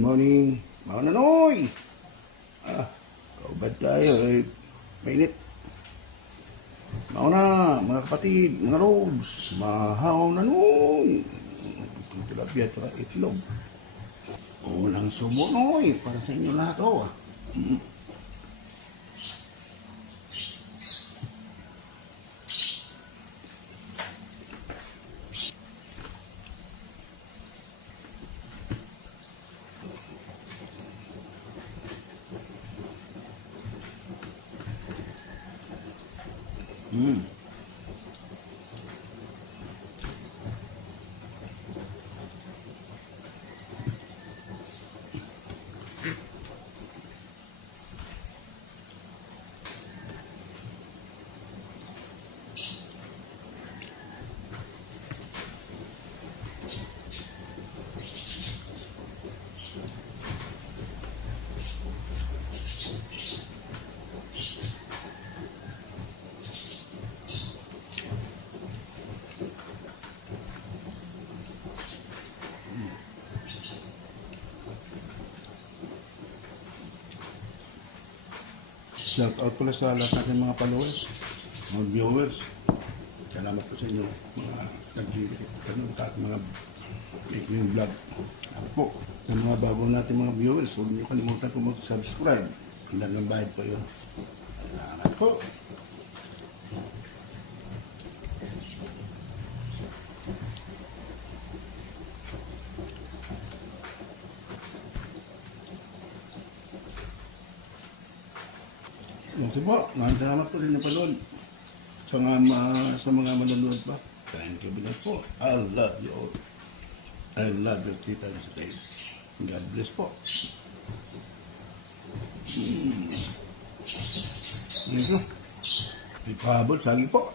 Good morning, mga nanoy. Kaubad tayo, mainit. Mauna, mga kapatid, mga robes, mahaw nanoy. Tilapia at itlog. Unang sumunoy, para sa inyo lahat, Shout out pala sa lahat natin mga followers, mga viewers. Salamat po sa inyo, mga nag-tanong at mga making vlog. Ako po, sa mga bago natin mga viewers, huwag niyo kalimutan po mag-subscribe. Hindi ng bayad po yun. Salamat po. Okay po, salamat po rin na panood. Sa mga manonood pa, thank you very po. I love you all. I love you 3 times a day. God bless po. Ito. Ipabot, sagi po.